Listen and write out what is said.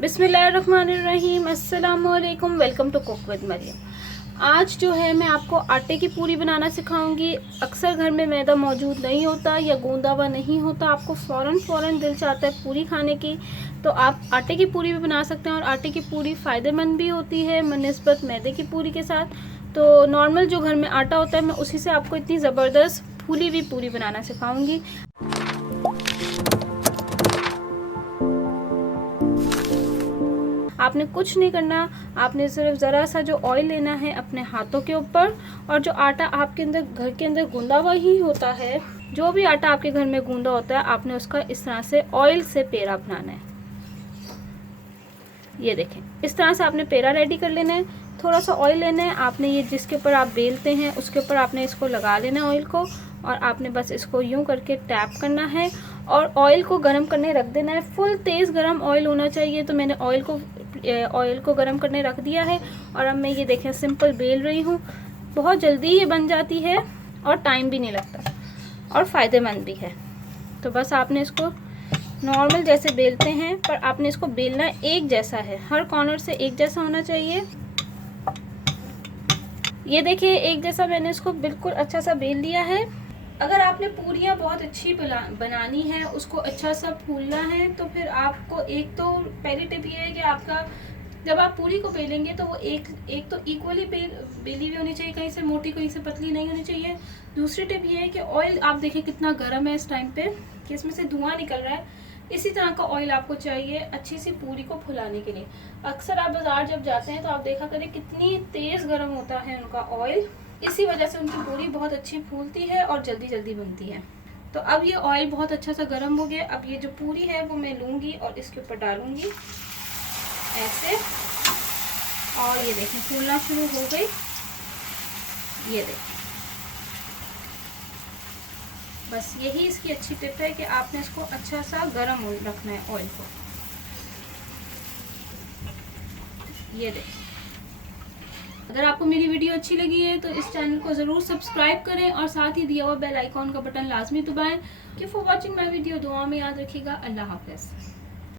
बिस्मिल्लाहिर्रहमानिर्रहीम, अस्सलामुअलैकुम। Welcome to cook with Mariam. आज जो है मैं आपको आटे की पूरी बनाना सिखाऊंगी। अक्सर घर में मैदा मौजूद नहीं होता या गूंदा हुआ नहीं होता, आपको फ़ौरन दिल चाहता है पूरी खाने की, तो आप आटे की पूरी भी बना सकते हैं। और आटे की पूरी फ़ायदेमंद भी होती है बनिस्बत मैदे की पूरी के साथ। तो नॉर्मल जो घर में आटा होता है, मैं उसी से आपको इतनी ज़बरदस्त फूली हुई पूरी बनाना सिखाऊँगी। आपने कुछ नहीं करना, आपने सिर्फ ज़रा सा जो ऑयल लेना है अपने हाथों के ऊपर, और जो आटा आपके अंदर घर के अंदर गूंदा हुआ ही होता है, जो भी आटा आपके घर में गूंदा होता है, आपने उसका इस तरह से ऑयल से पेड़ा बनाना है। ये देखें, इस तरह से आपने पेड़ा रेडी कर लेना है। थोड़ा सा ऑयल लेना है आपने, ये जिसके ऊपर आप बेलते हैं उसके ऊपर आपने इसको लगा लेना है ऑयल को, और आपने बस इसको यूं करके टैप करना है और ऑयल को गर्म करने रख देना है। फुल तेज़ गर्म ऑयल होना चाहिए। तो मैंने ऑयल को गर्म करने रख दिया है, और अब मैं ये देखें सिंपल बेल रही हूँ। बहुत जल्दी ये बन जाती है और टाइम भी नहीं लगता और फ़ायदेमंद भी है। तो बस आपने इसको नॉर्मल जैसे बेलते हैं, पर आपने इसको बेलना एक जैसा है, हर कॉर्नर से एक जैसा होना चाहिए। ये देखिए, एक जैसा मैंने इसको बिल्कुल अच्छा सा बेल लिया है। अगर आपने पूरियाँ बहुत अच्छी बनानी है, उसको अच्छा सा फूलना है, तो फिर आपको एक तो पहली टिप ये है कि आपका जब आप पूरी को बेलेंगे तो वो एक तो इक्वली बेली हुई होनी चाहिए, कहीं से मोटी कहीं से पतली नहीं होनी चाहिए। दूसरी टिप ये है कि ऑयल आप देखें कितना गर्म है इस टाइम पे, कि इसमें से धुआं निकल रहा है। इसी तरह का ऑयल आपको चाहिए अच्छी सी पूरी को फुलाने के लिए। अक्सर आप बाज़ार जब जाते हैं तो आप देखा करें कितनी तेज़ गर्म होता है उनका ऑयल, इसी वजह से उनकी पूरी बहुत अच्छी फूलती है और जल्दी जल्दी बनती है। तो अब ये ऑयल बहुत अच्छा सा गर्म हो गया। अब ये जो पूरी है वो मैं लूँगी और इसके ऊपर डालूँगी ऐसे, और ये देखें फूलना शुरू हो गई। ये देखें, बस यही इसकी अच्छी टिप है कि आपने इसको अच्छा सा गर्म रखना है ऑयल को। ये देखें, अगर आपको मेरी वीडियो अच्छी लगी है तो इस चैनल को ज़रूर सब्सक्राइब करें और साथ ही दिया हुआ बेल आइकॉन का बटन लाजमी दबाएं। Thank you for watching my video. दुआ में याद रखिएगा। अल्लाह हाफ़िज़।